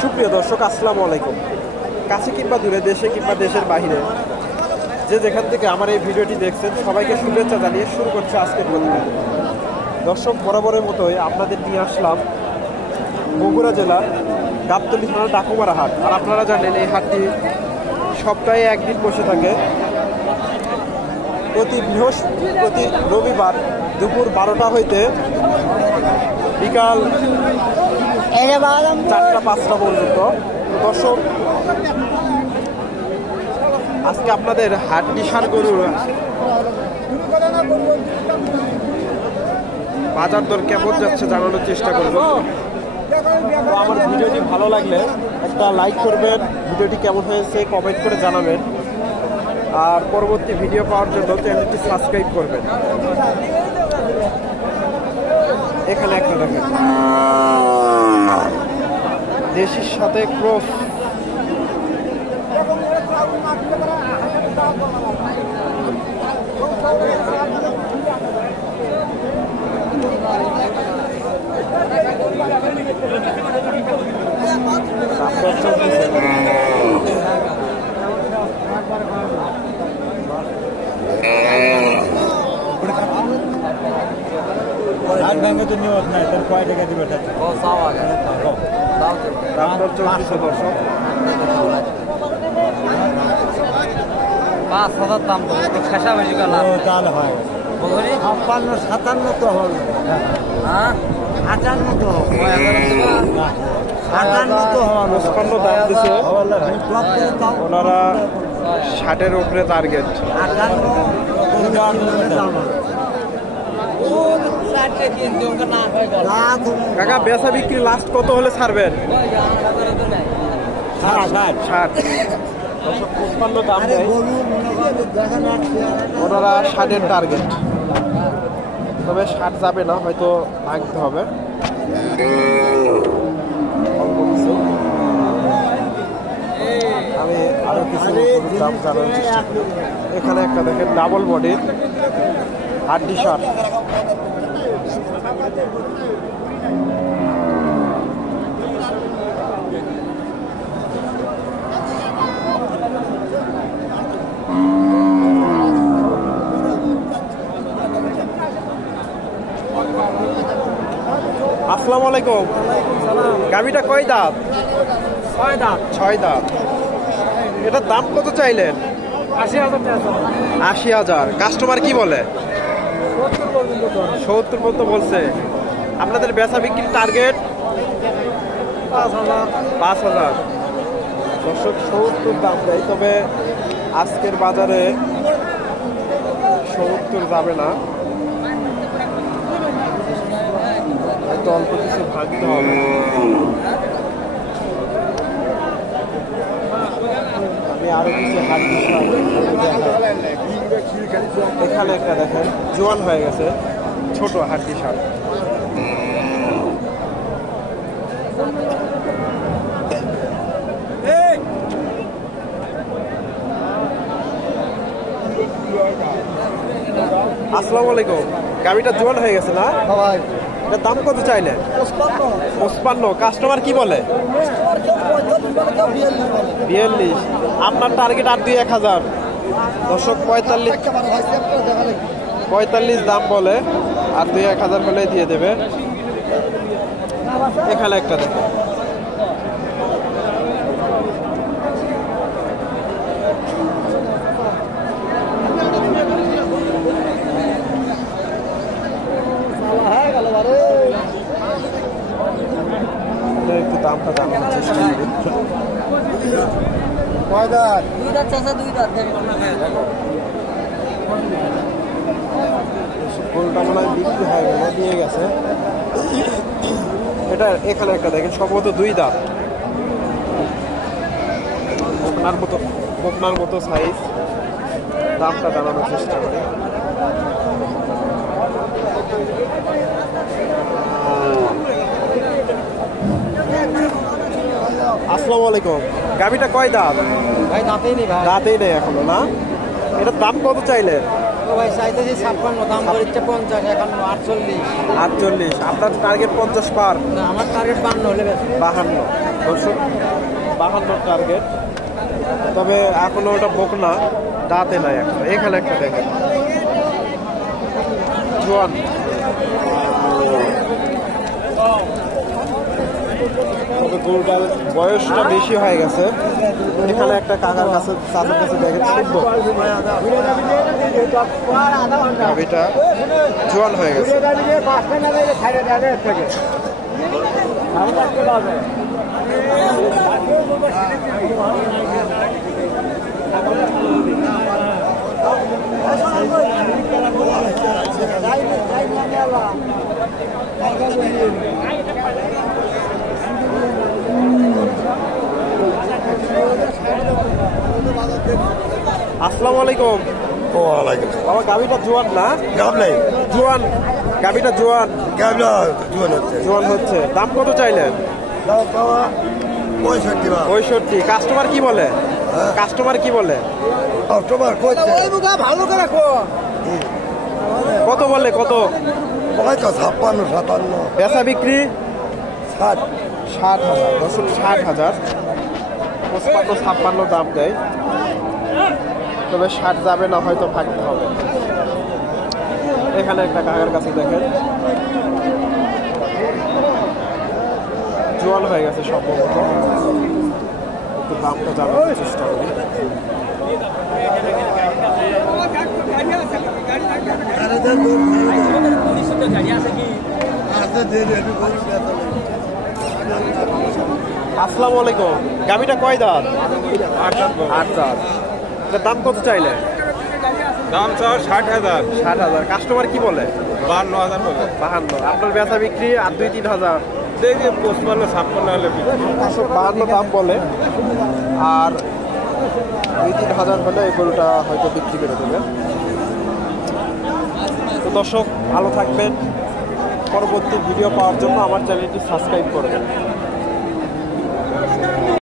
সুপ্রিয় দর্শক, আসসালামু আলাইকুম। কাছে কিংবা দূরে, দেশে কিংবা দেশের বাইরে, যে যেখান থেকে আমার এই ভিডিওটি দেখছেন, সবাইকে শুভেচ্ছা জানিয়ে শুরু করছে আজকের প্রতিবেদন। দর্শক, বরাবরের মতোই আপনাদের নিয়ে আসলাম বগুড়া জেলার গাবতলী থানার ডাকুমারা হাট। আর আপনারা জানেন এই হাটটি সপ্তাহে একদিন বসে থাকে, প্রতি রবিবার দুপুর 12টা হইতে বিকাল 4টা-5টা পর্যন্ত। দর্শক, আজকে আপনাদের হাড্ডি সার গরুর বাজার দর কেমন যাচ্ছে জানানোর চেষ্টা করব। তো আমার ভিডিওটি ভালো লাগলে একটা লাইক করবেন, ভিডিওটি কেমন হয়েছে কমেন্ট করে জানাবেন, আর পরবর্তী ভিডিও পাওয়ার জন্য চ্যানেলটি সাবস্ক্রাইব করবেন। এখানে একটা দেখেন, দেশির সাথে ক্রস। তো নিয়ত নাই, তোর কয় টাকা দিবে? দাম দর চলছে দর্শক। 5,000 দাম তো শেষা বেশি গেল। তাহলে হয় 56-57 তো হল। হ্যাঁ 58 তো 58 তো হওয়া 55 দাম দিছে ওনারা। 60-এর উপরে টার্গেট। কাকা, বেচা বিক্রি লাস্ট কত হলে ছাড়বেন? 60। 55 দাম দেয় ওনারা। 60-এর টার্গেট, তবে 60 যাবে না, হয়তো ভাঙতে হবে অল্প কিছু। আমি আরো কিছু দাম জানার চেষ্টা করি। এখানে একটা দেখেন, ডাবল বডির হাড্ডি সার। আসসালামু আলাইকুম। গাভিটা কয় দাঁত? 6 দাঁত। এটার দাম কত চাইলেন? 80,000। কাস্টমার কি বলে? 70 পর্যন্ত বলছে। আপনাদের বেচা বিক্রির টার্গেট 5,000। দর্শক, 70 দাম দেয়, তবে আজকের বাজারে 70 যাবে না, হয়তো অল্প কিছু ভাঙতে হবে। আমি আরো কিছু হাড্ডি সার এখানে একটা দেখেন, জোয়ান হয়ে গেছে, ছোট হাড্ডি সার। আসসালামু আলাইকুম। গাড়িটা জোয়ান হয়ে গেছে না? এটার দাম কত চাইলে? 55। কাস্টমার কি বলে? 42। আপনার টার্গেট আর 2-1,000। দর্শক, 45 দাম বলে, আর 2-1,000 হলে দিয়ে দেবে। এখানে একটা দেখো, একটু দামটা জানার চেষ্টা করি। গোলটা মনে হয় বিক্রি হয়ে গেল, দিয়ে গেছে। এটা এখানে একটা দেখেন, সম্ভবত 2 দাঁত, বকনার মতো সাইজ। দামটা জানানোর চেষ্টা করি। আসসালামু আলাইকুম। গাভিটা কয় দাঁত? ভাই দাঁতেই নেই, দাঁতেই নেই এখনো না? এটার দাম কত চাইলে? ও ভাই চাইতেছি 56, দাম করিচ্ছে 50, 51, 48। 48, আপনার টার্গেট 50 পার। না, আমার টার্গেট 52 হলে বেশি। 52 দর্শক, 52 টার্গেট। তবে এখনো ওটা বোক না, দাঁতে নাই এখন। এখানে একটা দেখেন জোয়ান, তবে গরুটার বয়সটা বেশি হয়ে গেছে। এখানে একটা কাকার কাছে, চাচার কাছে দেখেন সুন্দর গাভীটা জোয়ান হয়ে গেছে। আসসালামু আলাইকুম। ওয়ালাইকুম বাবা গাভীটা জোয়ান না? গাবলাই জোয়ান, গাভীটা জোয়ান। গাবলা জুয়ান হচ্ছে জোয়ান হচ্ছে। দাম কত চাইলেন? দাও পাওয়া 65 বা 65। কাস্টমার কি বলে? কাস্টমার কি বলে? অক্টোবর করছে ভালো করে রাখো। কত বলে? কত হয়তো 56 57 বেচা বিক্রি? 60 60,000। 60,000। 55 56 দাম দেয়, তবে 60 যাবে না, হয়তো ভাগতে হবে। এখানে একটা কাকার কাছে দেখেন জোয়ান হয়ে গেছে সম্ভবত, একটু দামটা জানার চেষ্টা করি। আসসালামু আলাইকুম। গাভীটা কয় দাঁত? 8 দাঁত। এটার দাম কত চাইলে? দাম চাও 60,000, 60,000। কাস্টমার কি বলে? 52,000 বলে। 52। আপনার বেচা বিক্রি আর 2-3 হাজার? দেখি 55 56 হলে বিক্রি। 52 দাম বলে, আর 2-3 হাজার হলে এই গরুটা হয়তো বিক্রি করে দেবে। তো দর্শক ভালো থাকবেন। পরবর্তী ভিডিও পাওয়ার জন্য আমার চ্যানেলটি সাবস্ক্রাইব করবেন।